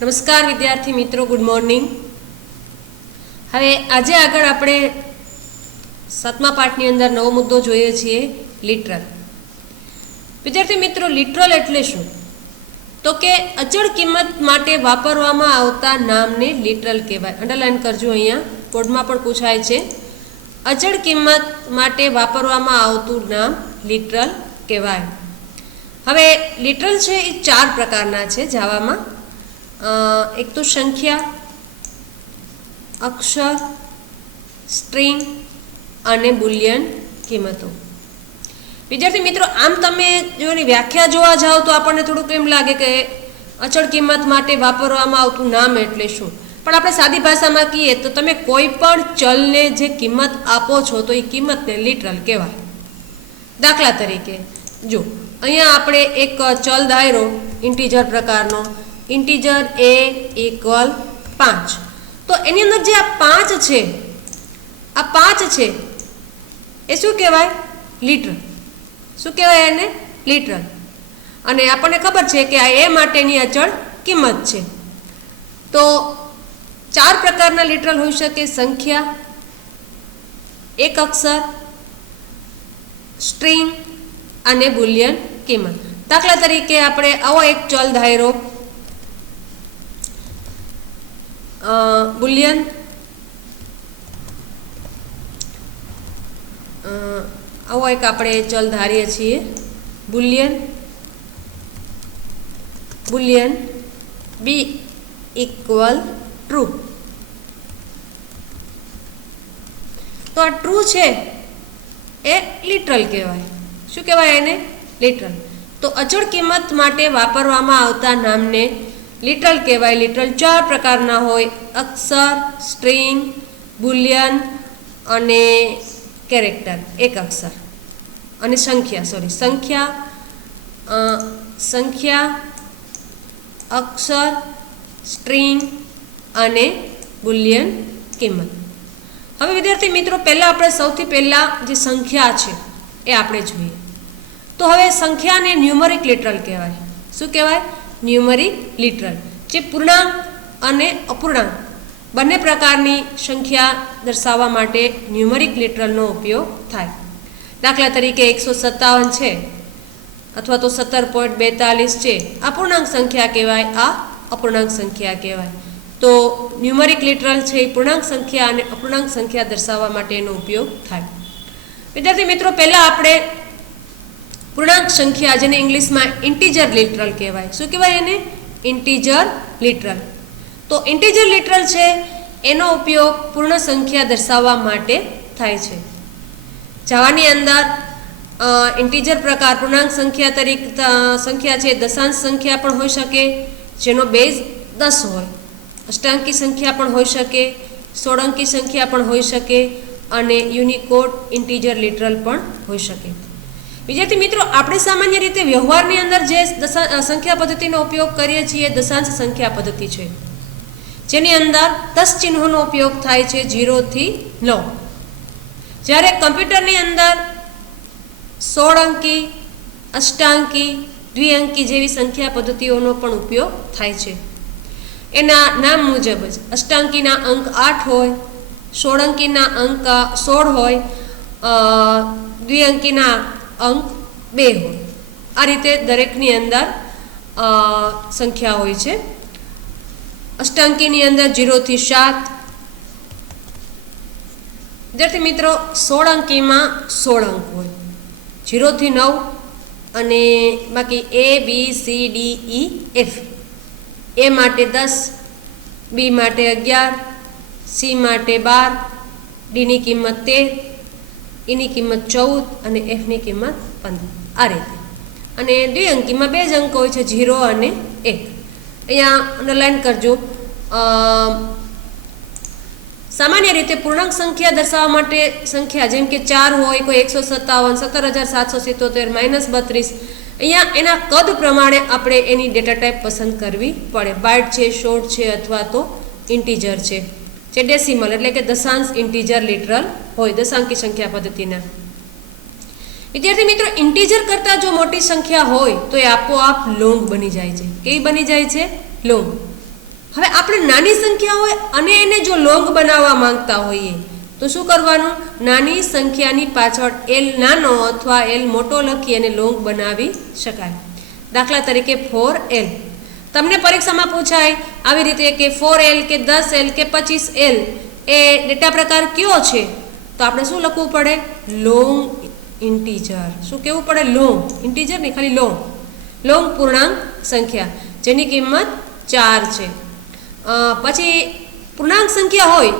નમસ્કાર વિદ્યાર્થી મિત્રો, ગુડ મોર્નિંગ. હવે આજે આગળ આપણે 7મા પાઠની અંદર નવો મુદ્દો જોઈએ છીએ, લિટરલ. વિદ્યાર્થી મિત્રો, લિટરલ એટલે શું? તો કે અચળ કિંમત માટે વાપરવામાં આવતા નામને લિટરલ કહેવાય. અંડરલાઈન કરજો, અહીંયા બોર્ડમાં પણ પૂછાય છે. અચળ કિંમત માટે વાપરવામાં આવતું નામ લિટરલ કહેવાય. હવે લિટરલ છે એ 4 પ્રકારના છે જાવામાં. એક તો સંખ્યા, અક્ષર, સ્ટ્રિંગ અને બુલિયન કિંમતો. વિદ્યાર્થી મિત્રો, આમ તમે જો એની વ્યાખ્યા જોવા જાઓ તો આપણને થોડુંક એમ લાગે કે અચળ કિંમત માટે વાપરવામાં આવતું નામ એટલે શું. પણ આપણે સાદી ભાષામાં કહીએ તો તમે કોઈ પણ ચલને જે કિંમત આપો છો તો એ કિંમતને લિટરલ કહેવાય. દાખલા તરીકે જો અહીંયા આપણે એક ચલ ધાર્યો ઇન્ટીજર પ્રકારનો, ઇન્ટીજર a = 5. તો એની અંદર જે આ 5 છે, આ 5 છે એ શું કહેવાય? લિટરલ. શું કહેવાય એને? લિટરલ. અને આપણને ખબર છે કે આ a માટેની અચળ કિંમત છે. તો 4 પ્રકારના લિટરલ હોઈ શકે: સંખ્યા, એક અક્ષર, સ્ટ્રિંગ અને બુલિયન કિંમત. દાખલા તરીકે આપણે આવો એક ચલ ધાર્યો બુલિયન, આવો એક આપણે ચલ ધારીએ છીએ બુલિયન b = ટ્રુ. તો આ ટ્રુ છે એ લિટરલ કહેવાય. શું કહેવાય એને? લિટરલ. તો અચળ કિંમત માટે વાપરવામાં આવતા નામને લિટરલ કહેવાય. લિટરલ 4 પ્રકારના હોય: અક્ષર, સ્ટ્રિંગ, બુલિયન અને કેરેક્ટર, એક અક્ષર, અને સંખ્યા, અક્ષર, સ્ટ્રિંગ અને બુલિયન કિંમત. હવે વિદ્યાર્થી મિત્રો, સૌથી પહેલાં જે સંખ્યા છે એ આપણે જોઈએ. તો હવે સંખ્યાને ન્યુમરિક લિટરલ કહેવાય. શું કહેવાય? Numeric literal. જે પૂર્ણાંક અને અપૂર્ણાંક બંને પ્રકારની સંખ્યા દર્શાવવા માટે ન્યુમરિક લિટરલનો ઉપયોગ થાય. દાખલા તરીકે 157 છે અથવા તો 17.42 છે, આ પૂર્ણાંક સંખ્યા કહેવાય, આ અપૂર્ણાંક સંખ્યા કહેવાય. તો ન્યુમરિક લિટરલ છે એ પૂર્ણાંક સંખ્યા અને અપૂર્ણાંક સંખ્યા દર્શાવવા માટે એનો ઉપયોગ થાય. વિદ્યાર્થી મિત્રો, પહેલાં આપણે પૂર્ણાંક સંખ્યા, જેને ઇંગ્લિશમાં ઇન્ટીજર લિટરલ કહેવાય. શું કહેવાય એને? Integer literal. તો ઇન્ટીજર લિટરલ છે એનો ઉપયોગ પૂર્ણ સંખ્યા દર્શાવવા માટે થાય છે. જાવાની અંદર ઇન્ટીજર પ્રકાર પૂર્ણાંક સંખ્યા તરીકે સંખ્યા છે, દશાંશ સંખ્યા પણ હોઈ શકે જેનો બેઝ 10 હોય, અષ્ટાંકી સંખ્યા પણ હોઈ શકે, 16 અંકી સંખ્યા પણ હોઈ શકે અને યુનિકોડ ઇન્ટીજર લિટરલ પણ હોઈ શકે. વિદ્યાર્થી મિત્રો, આપણે સામાન્ય રીતે વ્યવહારની અંદર જે સંખ્યા પદ્ધતિનો ઉપયોગ કરીએ છીએ દશાંશ સંખ્યા પદ્ધતિ છે, જેની અંદર 10 ચિહ્નોનો ઉપયોગ થાય છે 0 થી 9. જ્યારે કમ્પ્યુટરની અંદર 16 અંકી, અષ્ટાંકી, દ્વિઅંકી જેવી સંખ્યા પદ્ધતિઓનો પણ ઉપયોગ થાય છે. એના નામ મુજબ જ અષ્ટાંકીના અંક 8 હોય, 16 અંકીના અંક 16 હોય, દ્વિઅંકીના અંક 2 હોય. આ રીતે દરેકની અંદર સંખ્યા હોય છે. અષ્ટાંકીની અંદર 0 થી 7. વિદ્યાર્થી મિત્રો, 16 અંકીમાં 16 અંક હોય, 0 થી 9 અને બાકી A B C D E F. A માટે 10, B માટે 11, C માટે 12, D ની કિંમત 13, E ની કિંમત 14 અને F ની કિંમત 15. આ રીતે. અને દ્વિઅંકીમાં 2 જ અંક હોય છે, 0 અને 1. અહીંયા અંડરલાઈન કરજો. સામાન્ય રીતે પૂર્ણાંક સંખ્યા દર્શાવવા માટે સંખ્યા જેમ કે 4 હોય, કોઈ 157, 17,777, -32. અહીંયા એના કદ પ્રમાણે આપણે એની ડેટા ટાઈપ પસંદ કરવી પડે. બાઇટ છે, શોર્ટ છે અથવા તો ઇન્ટીજર છે, જે ડેસિમલ એટલે કે દશાંશ ઇન્ટીજર લિટરલ હોય દશાંકી સંખ્યા પદ્ધતિના. વિદ્યાર્થી મિત્રો, ઇન્ટીજર કરતાં જો મોટી સંખ્યા હોય તો એ આપોઆપ લોંગ બની જાય છે. કેવી બની જાય છે? લોંગ. હવે આપણે નાની સંખ્યા હોય અને એને જો લોંગ બનાવવા માંગતા હોઈએ તો શું કરવાનું? નાની સંખ્યાની પાછળ એલ નાનો અથવા એલ મોટો લખી અને લોંગ બનાવી શકાય. દાખલા તરીકે 4L. તમને પરીક્ષામાં પૂછાય આવી રીતે કે 4L કે 10L કે 25L એ ડેટા પ્રકાર કયો છે? તો આપણે શું લખવું પડે? Long integer. શું કહેવું પડે? લોંગ ઇન્ટીજર નહીં, ખાલી લોંગ. લોંગ પૂર્ણાંક સંખ્યા જેની કિંમત 4 છે. પછી પૂર્ણાંક સંખ્યા હોય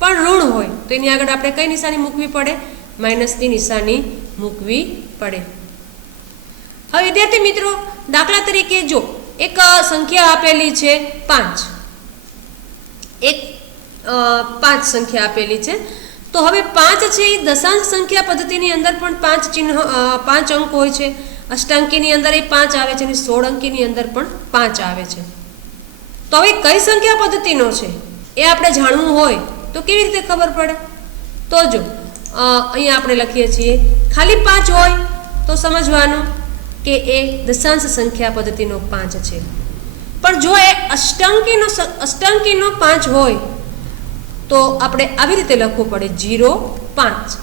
પણ ઋણ હોય તો એની આગળ આપણે કઈ નિશાની મૂકવી પડે? માઇનસની નિશાની મૂકવી પડે. હવે વિદ્યાર્થી મિત્રો, દાખલા તરીકે જો એક સંખ્યા આપેલી છે 5, પાંચ સંખ્યા આપેલી છે, તો હવે 5 છે એ દશાંશ સંખ્યા પદ્ધતિની અંદર પણ 5 ચિહ્ન 5 અંક હોય છે. અષ્ટાંકીની અંદર એ 5 આવે છે અને 16 અંકીની અંદર પણ 5 આવે છે. તો હવે કઈ સંખ્યા પદ્ધતિનો છે એ આપણે જાણવું હોય તો કેવી રીતે ખબર પડે? તો જો અહીંયા આપણે લખીએ છીએ ખાલી 5 હોય તો સમજવાનું કે એ દશાંશ સંખ્યા પદ્ધતિનો 5 છે. પણ જો એ અષ્ટાંકીનો 5 હોય તો આપણે આવી રીતે લખવું પડે 0, 5.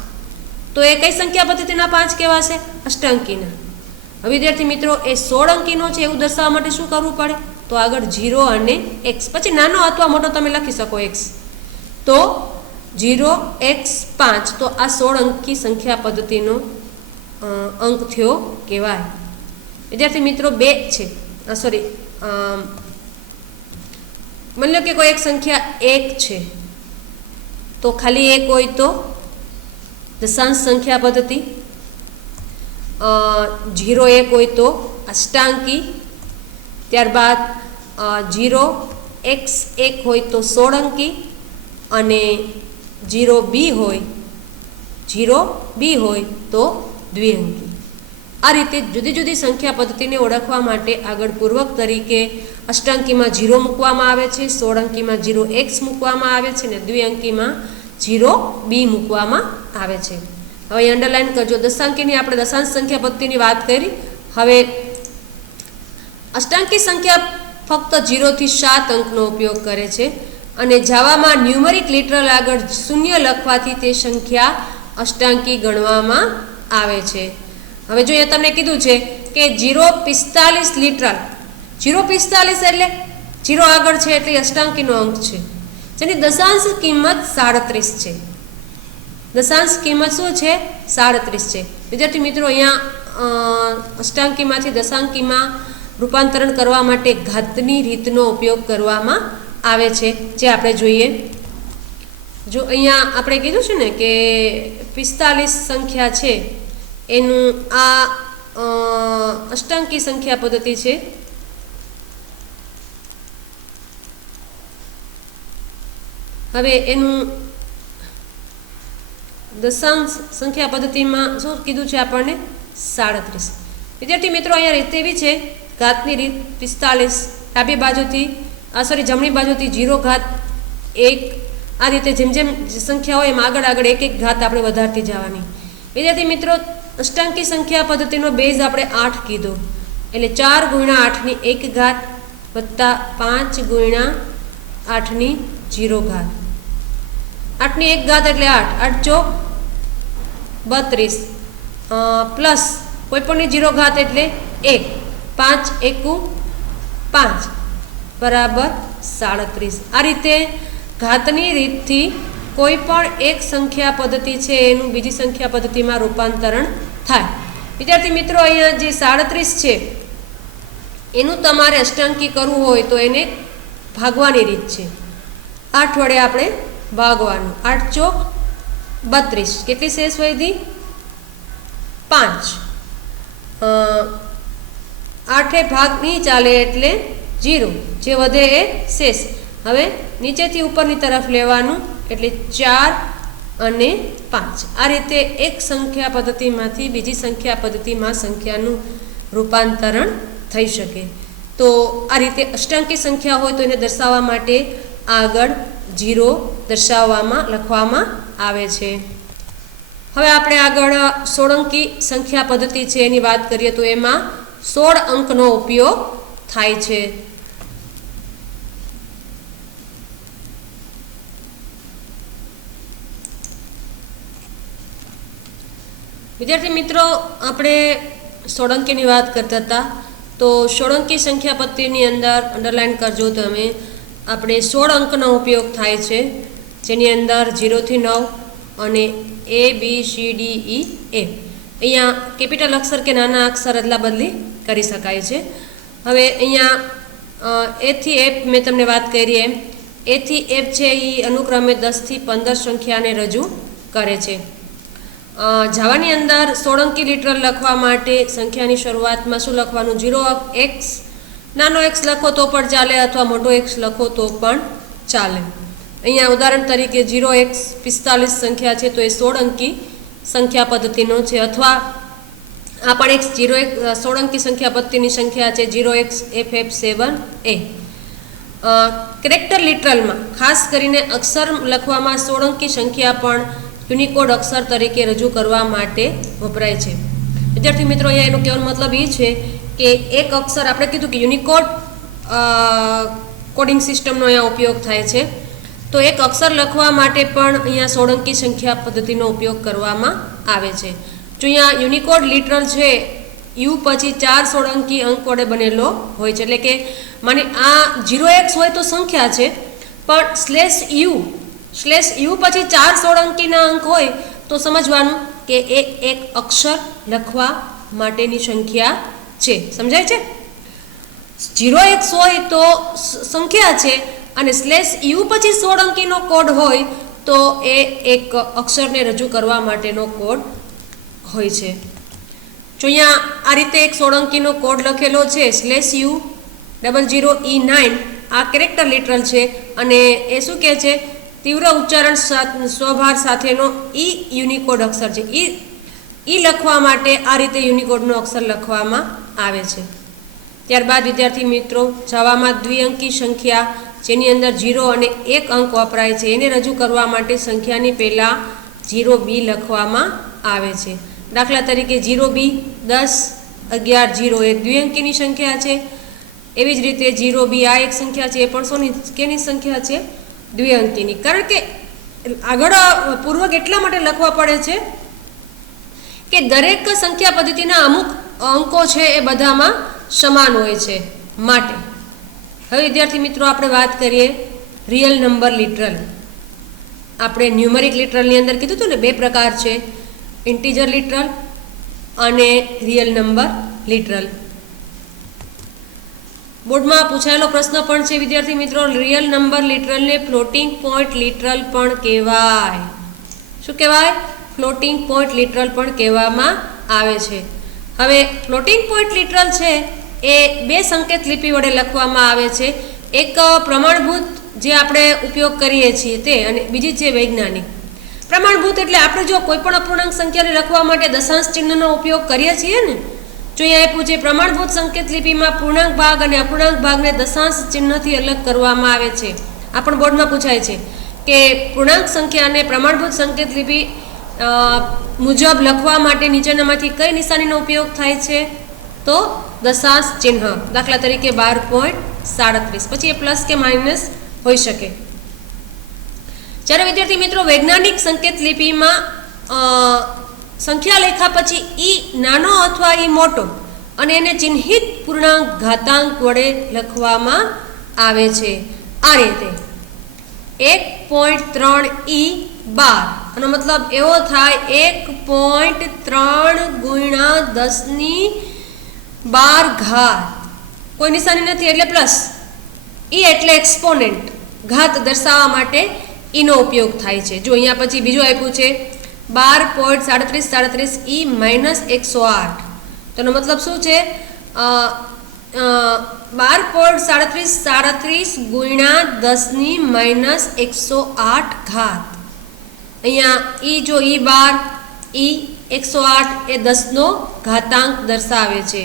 તો એ કઈ સંખ્યા પદ્ધતિના 5 કહેવાશે? અષ્ટાંકીના. હવે વિદ્યાર્થી મિત્રો, એ 16 અંકીનો છે એવું દર્શાવવા માટે શું કરવું પડે? તો આગળ 0 અને x, પછી નાનો અથવા મોટો તમે લખી શકો x. તો 0x5, તો આ 16 અંકી સંખ્યા પદ્ધતિનો અંક થયો કહેવાય. વિદ્યાર્થી મિત્રો 2 છે, સોરી, માની લો કે કોઈ એક સંખ્યા 1 છે તો ખાલી 1 હોય તો દશાંશ સંખ્યા પદ્ધતિ, 0, 1 હોય તો અષ્ટાંકી, ત્યારબાદ 0x1 હોય તો 16 અંકી અને 0b હોય તો દ્વિઅંકી. આ રીતે જુદી જુદી સંખ્યા પદ્ધતિને ઓળખવા માટે આગળ પૂર્વક તરીકે અષ્ટાંકીમાં 0 મૂકવામાં આવે છે, 16 અંકીમાં 0x મૂકવામાં આવે છે અને દ્વિઅંકીમાં 0b મૂકવામાં આવે છે. હવે અહીં અંડરલાઈન કરજો. દશાંકીની આપણે દશાંશ સંખ્યા પદ્ધતિની વાત કરી. હવે અષ્ટાંકી સંખ્યા ફક્ત 0 થી 7 અંકનો ઉપયોગ કરે છે અને જાવામાં ન્યુમરિક લિટરલ આગળ 0 લખવાથી તે સંખ્યા અષ્ટાંકી ગણવામાં આવે છે. હવે જો અહીંયા તમને કીધું છે કે 045 લિટરલ, 045 એટલે 0 આગળ છે એટલે અષ્ટાંકીનો અંક છે જેની દશાંશ કિંમત 37 છે. દશાંશ કિંમત શું છે? 37 છે. વિદ્યાર્થી મિત્રો, અહીંયા અષ્ટાંકીમાંથી દશાંકીમાં રૂપાંતરણ કરવા માટે ઘાતની રીતનો ઉપયોગ કરવામાં આવે છે, જે આપણે જોઈએ. જો અહીંયા આપણે કીધું છે ને કે 45 સંખ્યા છે એનું આ અષ્ટાંકી સંખ્યા પદ્ધતિ છે. હવે એનું દશાંશ સંખ્યા પદ્ધતિમાં શું કીધું છે આપણને? 37. વિદ્યાર્થી મિત્રો, અહીંયા રીત એવી છે, ઘાતની રીત 45, ડાબી બાજુથી જમણી બાજુથી 0 ઘાત 1, આ રીતે જેમ જેમ સંખ્યા હોય એમ આગળ આગળ એક ઘાત આપણે વધારતી જવાની. વિદ્યાર્થી મિત્રો, અષ્ટાંકી સંખ્યા પદ્ધતિનો બેઝ આપણે 8 કીધો, એટલે 4 × 8 ની 1 ઘાત વત્તા 5 × 8 ની 0 ઘાત. 8 ની 1 ઘાત એટલે 8, 8 × 32 પ્લસ કોઈપણની 0 ઘાત એટલે 1, 5 × 1 5 બરાબર 37. આ રીતે ઘાતની રીતથી કોઈ પણ એક સંખ્યા પદ્ધતિ છે એનું બીજી સંખ્યા પદ્ધતિમાં રૂપાંતરણ થાય. વિદ્યાર્થી મિત્રો, અહીંયા જે 37 છે એનું તમારે અષ્ટાંકી કરવું હોય તો એને ભાગવાની રીત છે. 8 વડે આપણે ભાગવાનું. 8 ચોક 32. કેટલી શેષ વધી? 5. 8 ભાગ નહીં ચાલે એટલે 0, જે વધે એ શેષ. હવે નીચેથી ઉપરની તરફ લેવાનું એટલે 4 અને 5. આ રીતે એક સંખ્યા પદ્ધતિમાંથી બીજી સંખ્યા પદ્ધતિમાં સંખ્યાનું રૂપાંતરણ થઈ શકે. તો આ રીતે અષ્ટાંકી સંખ્યા હોય તો એને દર્શાવવા માટે આગળ 0 લખવામાં આવે છે. હવે આપણે આગળ 16 અંકી સંખ્યા પદ્ધતિ છે એની વાત કરીએ તો એમાં 16 અંકનો ઉપયોગ થાય છે. વિદ્યાર્થી મિત્રો, આપણે સોળંકીની વાત કરતા હતા. તો સોળંકી સંખ્યા પદ્ધતિની અંદર અંડરલાઇન કરજો તમે, આપણે 16 અંકનો ઉપયોગ થાય છે, જેની અંદર 0 થી 9 અને A B C D E F. અહીંયા કેપિટલ અક્ષર કે નાના અક્ષર અદલા બદલી કરી શકાય છે. હવે અહીંયા A થી F મેં તમને વાત કરી એમ A થી F છે એ અનુક્રમે 10 થી 15 સંખ્યાને રજૂ કરે છે. જાવાની અંદર સોળંકી લિટરલ લખવા માટે સંખ્યાની શરૂઆતમાં શું લખવાનું? 0x, નાનો x લખો તો પણ ચાલે અથવા મોટો x લખો તો પણ ચાલે. અહીંયા ઉદાહરણ તરીકે 0x 45 સંખ્યા છે તો એ સોળંકી સંખ્યા પદ્ધતિનો છે, અથવા આ પણ એક 16 અંકી સંખ્યા પદ્ધતિની સંખ્યા છે 0xFF7A. કેરેક્ટર લિટરલમાં ખાસ કરીને અક્ષર લખવામાં સોળંકી સંખ્યા પણ યુનિકોડ અક્ષર તરીકે રજૂ કરવા માટે વપરાય છે. વિદ્યાર્થી મિત્રો, અહીંયા એનો કહેવાનો મતલબ એ છે કે એક અક્ષર, આપણે કીધું કે યુનિકોડ કોડિંગ સિસ્ટમનો અહીંયા ઉપયોગ થાય છે, તો એક અક્ષર લખવા માટે પણ અહીંયા સોળંકી સંખ્યા પદ્ધતિનો ઉપયોગ કરવામાં આવે છે. જો અહીંયા યુનિકોડ લિટરલ છે, યુ પછી 4 સોળંકી અંક વડે બનેલો હોય છે, એટલે કે માની આ 0x હોય તો સંખ્યા છે, પણ /u પછી 4 સોળંકીના અંક હોય તો સમજવાનું કે એ એક અક્ષર લખવા માટેની સંખ્યા છે. સમજાય છે? 0x હોય તો સંખ્યા છે અને /u પછી 16 અંકીનો કોડ હોય તો એ એક અક્ષરને રજૂ કરવા માટેનો કોડ હોય છે. જો અહીંયા આ રીતે એક 16 અંકીનો કોડ લખેલો છે /u00E9, આ કેરેક્ટર લિટરલ છે અને એ શું કહે છે? તીવ્ર ઉચ્ચારણ સ્વભાર સાથેનો ઈ યુનિકોડ અક્ષર છે. ઈ લખવા માટે આ રીતે યુનિકોડનો અક્ષર લખવામાં આવે છે. ત્યારબાદ વિદ્યાર્થી મિત્રો, જાવામાં દ્વિઅંકી સંખ્યા જેની અંદર 0 અને 1 અંક વપરાય છે, એને રજૂ કરવા માટે સંખ્યાની પહેલાં 0B લખવામાં આવે છે. દાખલા તરીકે 0B 10, 11, 0 એ દ્વિઅંકીની સંખ્યા છે. એવી જ રીતે 0B આ એક સંખ્યા છે, એ પણ કેની સંખ્યા છે? દ્વિઅંકીની. કારણ કે આગળ પૂર્વક એટલા માટે લખવા પડે છે કે દરેક સંખ્યા પદ્ધતિના અમુક અંકો છે એ બધામાં સમાન હોય છે માટે. હવે વિદ્યાર્થી મિત્રો, આપણે વાત કરીએ રિયલ નંબર લિટરલ. આપણે ન્યુમેરિક લિટરલની અંદર કીધું હતું ને, 2 પ્રકાર છે, ઇન્ટીજર લિટરલ અને રિયલ નંબર લિટરલ. બોર્ડમાં પૂછાયેલો પ્રશ્ન પણ છે વિદ્યાર્થી મિત્રો, રિયલ નંબર લિટરલને ફ્લોટિંગ પોઈન્ટ લિટરલ પણ કહેવાય. શું કહેવાય? ફ્લોટિંગ પોઈન્ટ લિટરલ પણ કહેવામાં આવે છે. હવે ફ્લોટિંગ પોઈન્ટ લિટરલ છે એ 2 સંકેત લિપિ વડે લખવામાં આવે છે. એક પ્રમાણભૂત જે આપણે ઉપયોગ કરીએ છીએ તે, અને બીજી છે વૈજ્ઞાનિક. પ્રમાણભૂત એટલે આપણે જો કોઈ પણ અપૂર્ણાંક સંખ્યાને લખવા માટે દશાંશ ચિહ્નનો ઉપયોગ કરીએ છીએ ને, જો અહીંયા આપ્યું છે પ્રમાણભૂત સંકેત લિપિમાં પૂર્ણાંક ભાગ અને અપૂર્ણાંક ભાગને દશાંશ ચિહ્નથી અલગ કરવામાં આવે છે. આ પણ બોર્ડમાં પૂછાય છે કે પૂર્ણાંક સંખ્યાને પ્રમાણભૂત સંકેત લિપિ મુજબ લખવા માટે નીચેનામાંથી કઈ નિશાનીનો ઉપયોગ થાય છે? તો દશાંશ ચિહ્ન. દાખલા તરીકે 12.37, પછી એ પ્લસ કે માઇનસ હોઈ શકે. જ્યારે વિદ્યાર્થી મિત્રો વૈજ્ઞાનિક સંકેત લિપિમાં સંખ્યા લખ્યા પછી ઈ નાનો અથવા ઈ મોટો અને એને ચિહ્નિત પૂર્ણાંક ઘાતાંક વડે લખવામાં આવે છે. આ રીતે 1.3E12, આનો મતલબ એવો થાય 1.3 ગુણ્યા 10⁻12. કોઈ નિશાની નથી એટલે પ્લસ. ઈ એટલે એક્સપોનેન્ટ, ઘાત દર્શાવવા માટે ઈનો ઉપયોગ થાય છે. જો અહીંયા પછી બીજું આપ્યું છે 12.3737 E-108, તો એનો મતલબ શું છે? 12.3737 ગુણ્યા 10⁻108. અહીંયા ઈ જો E12, E108 એ 10નો ઘાતાંક દર્શાવે છે.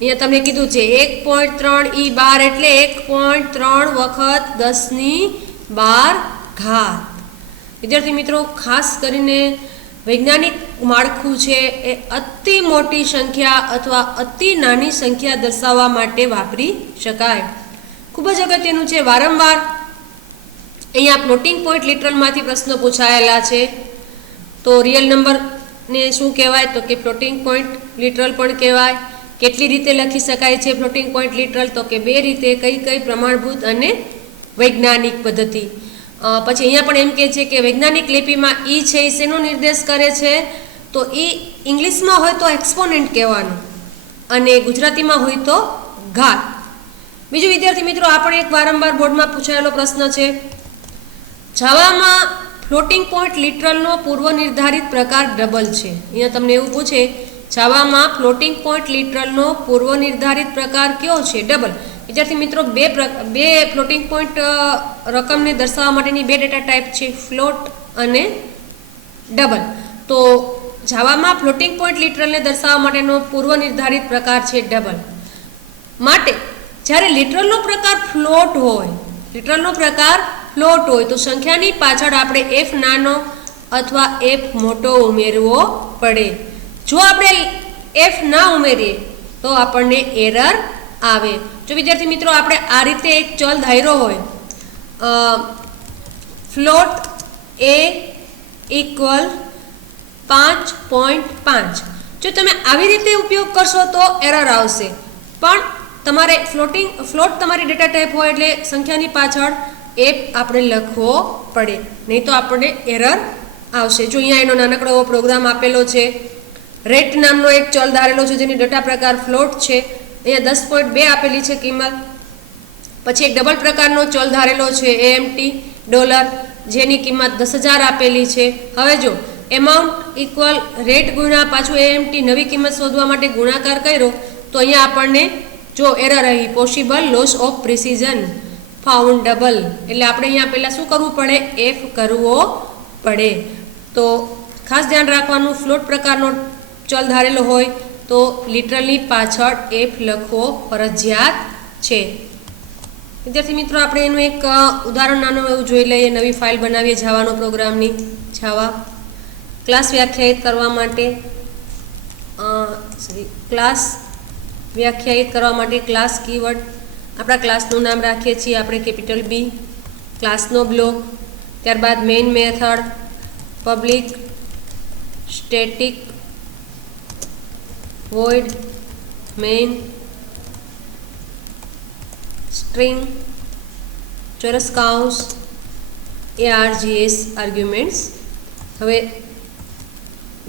અહીંયા તમને કીધું છે 1.3 E12 એટલે 1.3 વખત 10⁻12. વિદ્યાર્થી મિત્રો, ખાસ કરીને વૈજ્ઞાનિક માળખું છે એ અતિ મોટી સંખ્યા અથવા અતિ નાની સંખ્યા દર્શાવવા માટે વાપરી શકાય. ખૂબ જ અગત્યનું છે. વારંવાર અહીંયા ફ્લોટિંગ પોઈન્ટ લિટરલમાંથી પ્રશ્નો પૂછાયેલા છે. તો રિયલ નંબર ને શું કહેવાય તો કે ફ્લોટિંગ પોઈન્ટ લિટરલ પણ કહેવાય. કેટલી રીતે લખી શકાય છે ફ્લોટિંગ પોઈન્ટ લિટરલ તો કે 2 રીતે, કઈ પ્રમાણભૂત અને વૈજ્ઞાનિક પદ્ધતિ. પછી અહીંયા પણ એમ કહે છે કે વૈજ્ઞાનિક લિપિમાં ઈ છે એ શેનો નિર્દેશ કરે છે તો ઈ ઇંગ્લિશમાં હોય તો એક્સપોનેન્ટ કહેવાનું અને ગુજરાતીમાં હોય તો ઘાત. બીજું વિદ્યાર્થી મિત્રો આ પણ એક વારંવાર બોર્ડમાં પૂછાયેલો પ્રશ્ન છે. જાવામાં ફ્લોટિંગ પોઈન્ટ લિટરલનો પૂર્વ નિર્ધારિત પ્રકાર ડબલ છે. અહીંયા તમને એવું પૂછે જાવામાં ફ્લોટિંગ પોઈન્ટ લિટરલનો પૂર્વ નિર્ધારિત પ્રકાર કયો છે? ડબલ. વિદ્યાર્થી મિત્રો બે ફ્લોટિંગ પોઈન્ટ રકમને દર્શાવવા માટેની 2 ડેટા ટાઈપ છે, ફ્લોટ અને ડબલ. તો જાવામાં ફ્લોટિંગ પોઈન્ટ લિટરલને દર્શાવવા માટેનો પૂર્વ નિર્ધારિત પ્રકાર છે ડબલ. માટે જ્યારે લિટરલનો પ્રકાર ફ્લોટ હોય તો સંખ્યાની પાછળ આપણે એફ નાનો અથવા એફ મોટો ઉમેરવો પડે. જો આપણે એફ ના ઉમેરીએ તો આપણને એરર આવે. જો વિદ્યાર્થી મિત્રો આપણે આ રીતે એક ચલ ધાર્યો હોય ફ્લોટ એ ઇક્વલ 5.5, જો તમે આવી રીતે ઉપયોગ કરશો તો એરર આવશે. પણ તમારે ફ્લોટ તમારી ડેટા ટાઈપ હોય એટલે સંખ્યાની પાછળ એફ આપણે લખવો પડે, નહીં તો આપણને એરર આવશે. જો અહીંયા એનો નાનકડો એવો પ્રોગ્રામ આપેલો છે. રેટ નામનો એક ચલ ધારેલો છે જેની ડેટા પ્રકાર ફ્લોટ છે. અહીંયા 10.2 આપેલી છે કિંમત. પછી એક ડબલ પ્રકારનો ચલ ધારેલો છે એએમટી ડોલર, જેની કિંમત 10,000 આપેલી છે. હવે જો એમાઉન્ટ ઇક્વલ રેટ ગુણ્યા પાછું એએમટી નવી કિંમત શોધવા માટે ગુણાકાર કર્યો તો અહીંયા આપણને જો એરર આવી possible loss of precision found double, એટલે આપણે અહીંયા પહેલાં શું કરવું પડે? એફ કરવો પડે. તો ખાસ ધ્યાન રાખવાનું, ફ્લોટ પ્રકારનો ચલ ધારેલો હોય તો લિટરલની પાછળ એફ લખવો ફરજિયાત છે. વિદ્યાર્થી મિત્રો આપણે એનું એક ઉદાહરણ નાનું એવું જોઈ લઈએ. નવી ફાઇલ બનાવીએ જાવાનો પ્રોગ્રામની. જાવા ક્લાસ વ્યાખ્યાયિત કરવા માટે ક્લાસ કીવર્ડ આપણા ક્લાસનું નામ રાખીએ છીએ આપણે કેપિટલ બી, ક્લાસનો બ્લોક, ત્યારબાદ main method, public, static, void main, string, ચોરસ કૌંસ, args આર્ગ્યુમેન્ટ્સ. હવે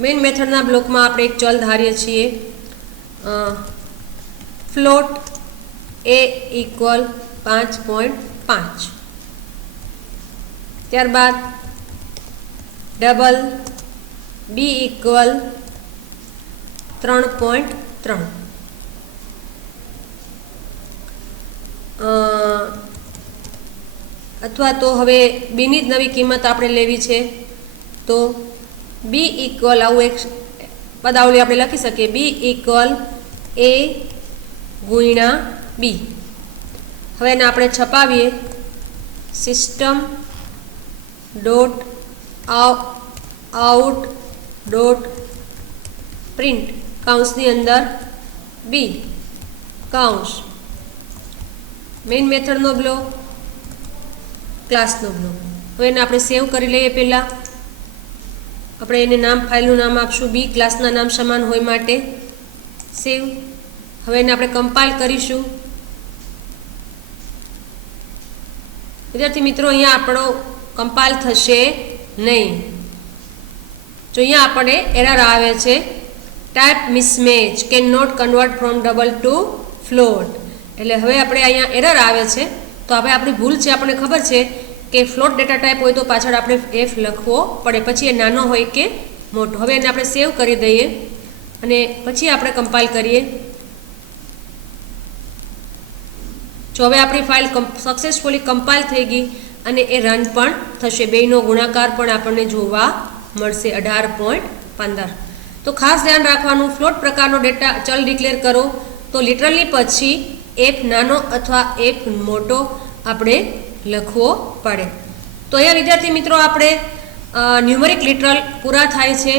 મેઇન મેથડના બ્લોકમાં આપણે એક ચલ ધારીએ છીએ ફ્લોટ એ ઇક્વલ 5.5, ત્યારબાદ ડબલ બી ઇક્વલ 3.3. અથવા તો હવે બીની જ નવી કિંમત આપણે લેવી છે તો બી ઇક્વલ આવું એક પદાવલી આપણે લખી શકીએ, બી ઇક્વલ એ ગુણ્યા બી. હવે એને આપણે છપાવીએ system dot out dot print કૌંસની અંદર બી કૌંસ, મેઇન મેથડનો બ્લોક, ક્લાસનો બ્લોક. હવે એને આપણે સેવ કરી લઈએ. પહેલાં આપણે એને ફાઇલનું નામ આપશું બી, ક્લાસના નામ સમાન હોય માટે સેવ. હવે એને આપણે કમ્પાઇલ કરીશું. વિદ્યાર્થી મિત્રો અહીંયા આપણો કમ્પાઇલ થશે નહીં. જો અહીંયા આપણે એરર આવે છે type mismatch can not convert from double to float. એટલે હવે આપણે અહીંયા એરર આવે છે તો હવે આપણી ભૂલ છે. આપણને ખબર છે કે ફ્લોટ ડેટા ટાઈપ હોય તો પાછળ આપણે એફ લખવો પડે, પછી એ નાનો હોય કે મોટો. હવે એને આપણે સેવ કરી દઈએ અને પછી આપણે કમ્પાઇલ કરીએ. જો હવે આપણી ફાઇલ સક્સેસફુલી કમ્પાઇલ થઈ ગઈ અને એ રન પણ થશે. બેયનો ગુણાકાર પણ આપણને જોવા મળશે 18.15. તો ખાસ ધ્યાન રાખવાનું, ફ્લોટ પ્રકારનો ડેટા ચલ ડિક્લેર કરો તો લિટરલી પછી એફ નાનો અથવા એફ મોટો આપણે લખવો પડે. તો અહીંયા વિદ્યાર્થી મિત્રો આપણે ન્યુમેરિક લિટરલ પૂરા થાય છે,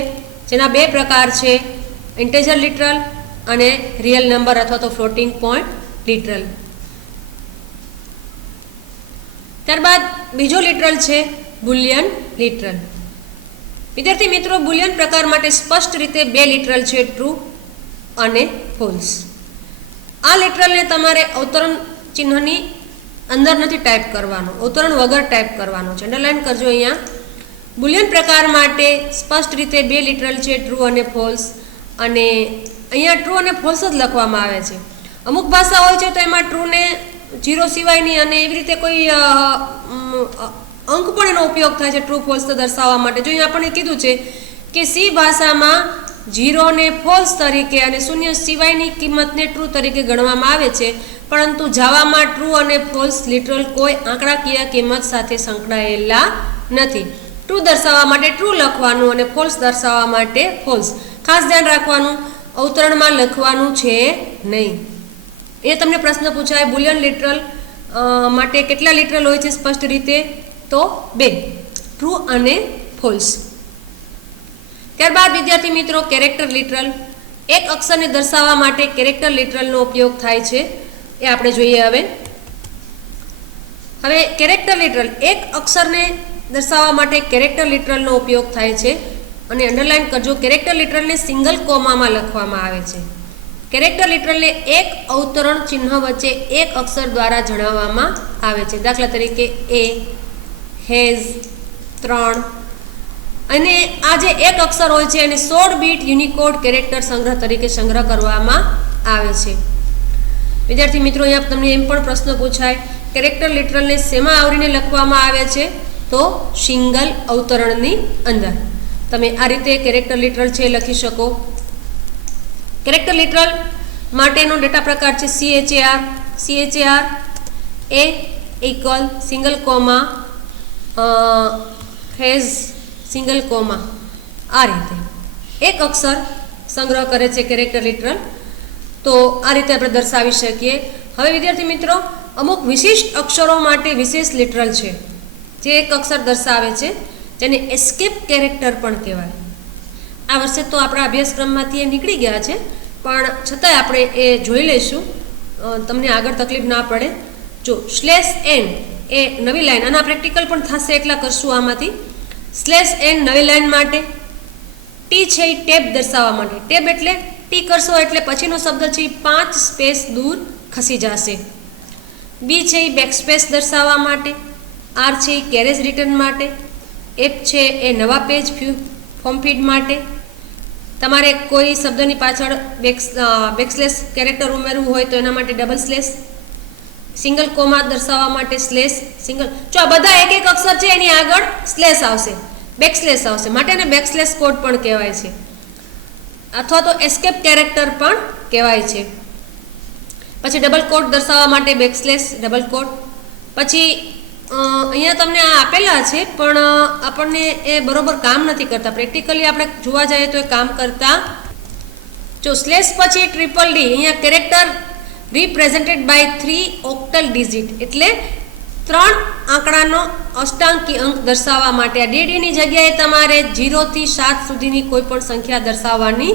જેના 2 પ્રકાર છે, ઇન્ટેજર લિટરલ અને રિયલ નંબર અથવા તો ફ્લોટિંગ પોઈન્ટ લિટરલ. ત્યારબાદ બીજો લિટરલ છે બુલિયન લિટરલ. વિદ્યાર્થી મિત્રો, બુલિયન પ્રકાર માટે સ્પષ્ટ રીતે બે લિટરલ છે, ટ્રુ અને ફોલ્સ. આ લિટરલને તમારે અવતરણ ચિહ્નની અંદર નથી ટાઈપ કરવાનો, અવતરણ વગર ટાઈપ કરવાનો છે. અંડરલાઈન કરજો અહીંયા. બુલિયન પ્રકાર માટે સ્પષ્ટ રીતે બે લિટરલ છે, ટ્રુ અને ફોલ્સ. અને અહીંયા ટ્રુ અને ફોલ્સ જ લખવામાં આવે છે. અમુક ભાષા હોય છે તો એમાં ટ્રુને 0 સિવાયની અને એવી રીતે કોઈ અંક પણ એનો ઉપયોગ થાય છે ટ્રુ ફોલ્સ દર્શાવવા માટે. જો અહીંયા આપણને કીધું છે કે સી ભાષામાં 0 ને ફોલ્સ તરીકે અને 0 સિવાયની કિંમતને ટ્રુ તરીકે ગણવામાં આવે છે, પરંતુ જાવામાં ટ્રુ અને ફોલ્સ લિટરલ કોઈ આંકડાકીય કિંમત સાથે સંકળાયેલા નથી. ટ્રુ દર્શાવવા માટે ટ્રુ લખવાનું અને ફોલ્સ દર્શાવવા માટે ફોલ્સ. ખાસ ધ્યાન રાખવાનું, અવતરણમાં લખવાનું છે નહીં. એ તમને પ્રશ્ન પૂછાય, બુલિયન લિટરલ માટે કેટલા લિટરલ હોય છે સ્પષ્ટ રીતે? તો 2, ટ્રુ અને ફોલ્સ. ત્યારબાદ વિદ્યાર્થી મિત્રો, કેરેક્ટર લિટરલ. એક અક્ષરને દર્શાવવા માટે કેરેક્ટર લિટરલનો ઉપયોગ થાય છે, એ આપણે જોઈએ. હવે કેરેક્ટર લિટરલ, એક અક્ષરને દર્શાવવા માટે કેરેક્ટર લિટરલનો ઉપયોગ થાય છે. અને અંડરલાઈન કરજો, કેરેક્ટર લિટરલને સિંગલ કોમામાં લખવામાં આવે છે. કેરેક્ટર લિટરલને એક અવતરણ ચિહ્ન વચ્ચે એક અક્ષર દ્વારા જણાવવામાં આવે છે. દાખલા તરીકે એ, હેઝ, 3. અને આ જે એક અક્ષર હોય છે એને 16 બીટ યુનિકોડ કેરેક્ટર સંગ્રહ તરીકે સંગ્રહ કરવામાં આવે છે. વિદ્યાર્થી મિત્રો, અહીંયા તમને એમ પણ પ્રશ્ન પૂછાય, કેરેક્ટર લિટરલને શેમાં આવરીને લખવામાં આવે છે? તો સિંગલ અવતરણની અંદર. તમે આ રીતે કેરેક્ટર લિટરલ છે લખી શકો. કેરેક્ટર લિટરલ માટેનો ડેટા પ્રકાર છે CHAR, A equal single comma, has single comma. આ રીતે એક અક્ષર સંગ્રહ કરે છે કેરેક્ટર લિટરલ. તો આ રીતે આપણે દર્શાવી શકીએ. હવે વિદ્યાર્થી મિત્રો, અમુક વિશિષ્ટ અક્ષરો માટે વિશેષ લિટરલ છે જે એક અક્ષર દર્શાવે છે, જેને એસ્કેપ કેરેક્ટર પણ કહેવાય. આ વર્ષે તો આપણા અભ્યાસક્રમમાંથી એ નીકળી ગયા છે, પણ છતાંય આપણે એ જોઈ લઈશું, તમને આગળ તકલીફ ના પડે. જો /n એ નવી લાઈન, આના પ્રેક્ટિકલ પણ થશે એટલા કરશું આમાંથી. /n નવી લાઈન માટે. ટી છે એ ટેબ દર્શાવવા માટે. ટેબ એટલે ટી કરશો એટલે પછીનો શબ્દ છે એ 5 સ્પેસ દૂર ખસી જશે. બી છે એ બેકસ્પેસ દર્શાવવા માટે. આર છે એ કેરેજ રિટર્ન માટે. એફ છે એ નવા પેજ ફોર્મ ફીડ માટે. તમારે કોઈ શબ્દની પાછળ બેકસ્લેશ કેરેક્ટર ઉમેરવું હોય તો એના માટે ડબલ સ્લેશ. સિંગલ કોમા દર્શાવવા માટે સ્લેશ, સિંગલ. જો આ બધા એક એક અક્ષર છે એની આગળ સ્લેશ આવશે, બેકસ્લેશ આવશે, માટે એને બેકસ્લેશ કોડ પણ કહેવાય છે, અથવા તો એસ્કેપ કેરેક્ટર પણ કહેવાય છે. પછી ડબલ કોડ દર્શાવવા માટે બેકસ્લેશ, ડબલ કોડ. પછી અહીંયા તમને આ આપેલા છે પણ આપણને એ બરોબર કામ નથી કરતા. પ્રેક્ટિકલી આપણે જોવા જઈએ તો એ કામ કરતા. જો સ્લેશ પછી ડી, અહીંયા character represented by 3 octal digit, એટલે 3 આંકડાનો અષ્ટાંકી અંક દર્શાવવા માટે. આ ડીની જગ્યાએ તમારે 0 થી 7 સુધીની કોઈ પણ સંખ્યા દર્શાવવાની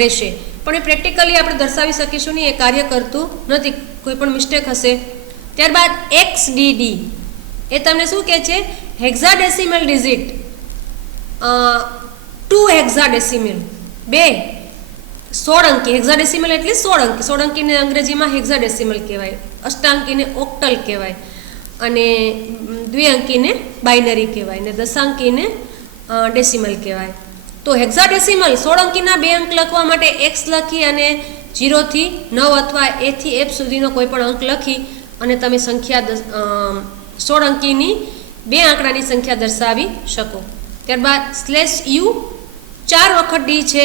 રહેશે, પણ એ પ્રેક્ટિકલી આપણે દર્શાવી શકીશું નહીં, એ કાર્ય કરતું નથી, કોઈ પણ મિસ્ટેક હશે. ત્યારબાદ XDD, એ તમને શું કહે છે? Hexadecimal digit, 2 hexadecimal, 2 16 અંકી. હેક્સાડેસિમલ એટલે 16 અંકી. 16 અંકીને અંગ્રેજીમાં હેક્સાડેસિમલ કહેવાય, અષ્ટાંકીને ઓક્ટલ કહેવાય, અને દ્વિઅંકીને બાઇનરી કહેવાય, ને દશાંકીને ડેસિમલ કહેવાય. તો હેક્સાડેસિમલ 16 અંકીના 2 અંક લખવા માટે x લખી અને 0 થી 9 અથવા a થી f સુધીનો કોઈ પણ અંક લખી અને તમે સંખ્યા 16 અંકીની 2 આંકડાની સંખ્યા દર્શાવી શકો. ત્યારબાદ /u 4 વખત ડી છે,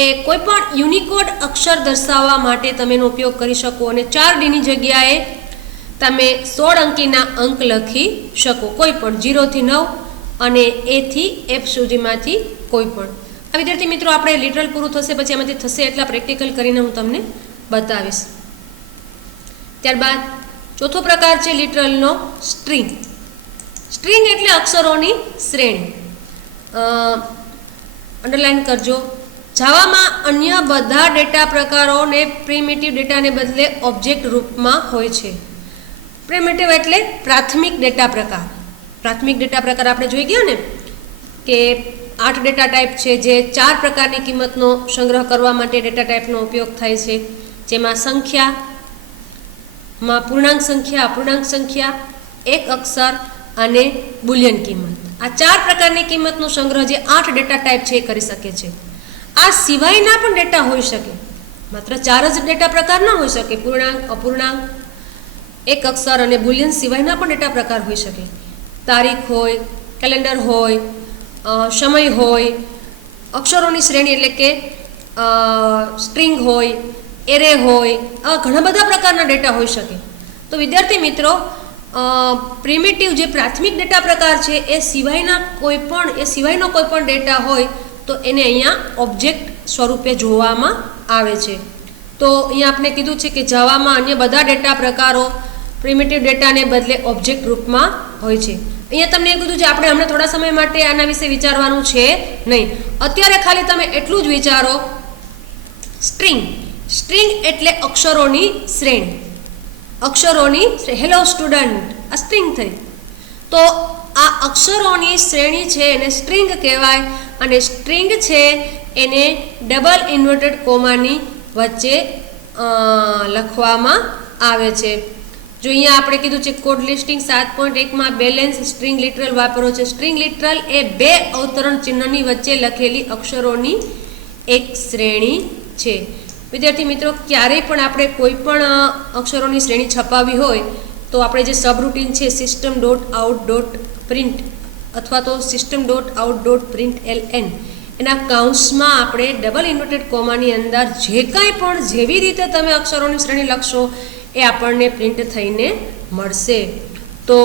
એ કોઈ પણ યુનિકોડ અક્ષર દર્શાવવા માટે તમે એનો ઉપયોગ કરી શકો, અને 4 ડીની જગ્યાએ તમે 16 અંકીના અંક લખી શકો, કોઈ પણ 0 થી 9 અને a થી f સુધીમાંથી કોઈ પણ. આ વિદ્યાર્થી મિત્રો, આપણે લિટરલ પૂરું થશે પછી એમાંથી થશે એટલા પ્રેક્ટિકલ કરીને હું તમને બતાવીશ. ત્યારબાદ ચોથો પ્રકાર છે લિટરલનો સ્ટ્રિંગ. સ્ટ્રિંગ એટલે અક્ષરોની શ્રેણી. અંડરલાઈન કરજો. જાવામાં અન્ય બધા ડેટા પ્રકારોને પ્રિમિટિવ ડેટાને બદલે ઓબ્જેક્ટ રૂપમાં હોય છે. પ્રિમિટિવ એટલે પ્રાથમિક ડેટા પ્રકાર. પ્રાથમિક ડેટા પ્રકાર આપણે જોઈ ગયા ને કે 8 ડેટા ટાઈપ છે, જે 4 પ્રકારની કિંમતનો સંગ્રહ કરવા માટે ડેટા ટાઈપનો ઉપયોગ થાય છે, જેમાં સંખ્યામાં પૂર્ણાંક સંખ્યા, અપૂર્ણાંક સંખ્યા, એક અક્ષર અને બુલિયન કિંમત. આ 4 પ્રકારની કિંમતનો સંગ્રહ જે 8 ડેટા ટાઈપ છે એ કરી શકે છે. આ સિવાયના પણ ડેટા હોઈ શકે, માત્ર 4 જ ડેટા પ્રકાર ન હોઈ શકે. પૂર્ણાંક, અપૂર્ણાંક, એક અક્ષર અને બુલિયન સિવાયના પણ ડેટા પ્રકાર હોઈ શકે. તારીખ હોય, કેલેન્ડર હોય, સમય હોય, અક્ષરોની શ્રેણી એટલે કે સ્ટ્રિંગ હોય, એરે હોય, આવા ઘણા બધા પ્રકારના ડેટા હોઈ શકે. તો વિદ્યાર્થી મિત્રો, પ્રિમિટિવ જે પ્રાથમિક ડેટા પ્રકાર છે એ સિવાયનો કોઈ પણ ડેટા હોય તો એને અહીંયા ઓબ્જેક્ટ સ્વરૂપે જોવામાં આવે છે. તો અહીંયા આપણે કીધું છે કે જાવામાં અન્ય બધા ડેટા પ્રકારો પ્રિમિટિવ ડેટાને બદલે ઓબ્જેક્ટ રૂપમાં હોય છે. અહીંયા તમને એ કીધું છે આપણે હમણાં થોડા સમય માટે આના વિશે વિચારવાનું છે નહીં. અત્યારે ખાલી તમે એટલું જ વિચારો, સ્ટ્રિંગ એટલે અક્ષરોની શ્રેણી. હેલો સ્ટુડન્ટ, આ સ્ટ્રિંગ થઈ. તો આ અક્ષરોની શ્રેણી છે એને સ્ટ્રિંગ કહેવાય, અને સ્ટ્રિંગ છે એને ડબલ ઇન્વર્ટેડ કોમાની વચ્ચે લખવામાં આવે છે. જો અહીંયા આપણે કીધું છે code listing 7.1 balance string literal વાપરો છે. સ્ટ્રિંગ લિટરલ એ 2 અવતરણ ચિહ્નની વચ્ચે લખેલી અક્ષરોની એક શ્રેણી છે. વિદ્યાર્થી મિત્રો, ક્યારેય પણ આપણે કોઈ પણ અક્ષરોની શ્રેણી છપાવવી હોય તો આપણે જે સબરૂટીન છે system.out.print અથવા તો system.out.println એના કાઉન્સમાં આપણે ડબલ ઇન્વર્ટેડ કોમાની અંદર જે કાંઈ પણ જેવી રીતે તમે અક્ષરોની શ્રેણી લખશો એ આપણને પ્રિન્ટ થઈને મળશે. તો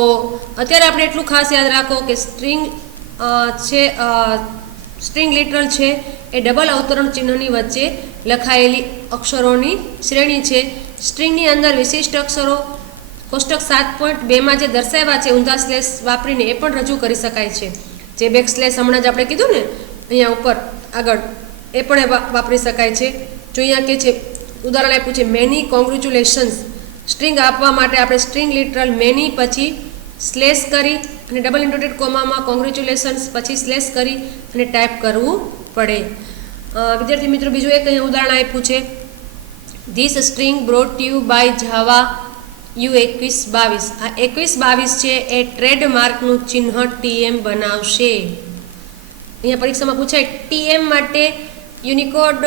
અત્યારે આપણે એટલું ખાસ યાદ રાખો કે સ્ટ્રિંગ લિટરલ છે એ ડબલ અવતરણ ચિહ્નની વચ્ચે લખાયેલી અક્ષરોની શ્રેણી છે. સ્ટ્રિંગની અંદર વિશિષ્ટ અક્ષરો કોષ્ટક 7.2 જે દર્શાવ્યા છે ઊંધા સ્લેશ વાપરીને એ પણ રજૂ કરી શકાય છે. જે બેક સ્લેશ હમણાં જ આપણે કીધું ને અહીંયા ઉપર આગળ, એ પણ વાપરી શકાય છે. જો અહીંયા કે છે ઉદાહરણ આપ્યું છે મેની કોંગ્રેચ્યુલેશન્સ. સ્ટ્રિંગ આપવા માટે આપણે સ્ટ્રિંગ લિટરલ મેની પછી સ્લેશ કરી અને ડબલ ઇન્વર્ટેડ કોમામાં કોંગ્રેચ્યુલેશન્સ પછી સ્લેશ કરી અને ટાઈપ કરવું પડે. વિદ્યાર્થી મિત્રો, બીજું એક અહીંયા ઉદાહરણ આપ્યું છે this string brought you by Java U2122. આ 2122 છે એ ટ્રેડમાર્કનું ચિહ્ન TM બનાવશે. અહીંયા પરીક્ષામાં પૂછાય TM માટે યુનિકોડ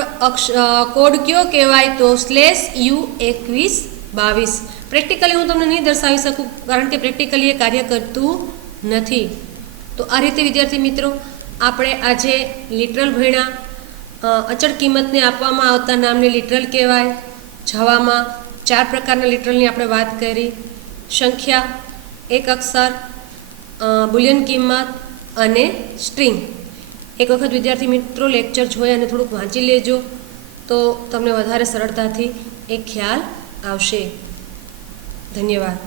કોડ કયો કહેવાય, તો /U2122. પ્રેક્ટિકલી હું તમને નહીં દર્શાવી શકું કારણ કે પ્રેક્ટિકલી એ કાર્ય કરતું નથી. તો આ રીતે વિદ્યાર્થી મિત્રો આપણે આજે લિટરલ ભણ્યા. અચળ કિંમતને આપવામાં આવતા નામને લિટરલ કહેવાય. જાવામાં 4 પ્રકારના લિટરલની આપણે વાત કરી: સંખ્યા, એક અક્ષર, બુલિયન કિંમત અને સ્ટ્રિંગ. એક વખત વિદ્યાર્થી મિત્રો લેક્ચર જોઈ અને થોડુંક વાંચી લેજો તો તમને વધારે સરળતાથી એ ખ્યાલ આવશે. ધન્યવાદ.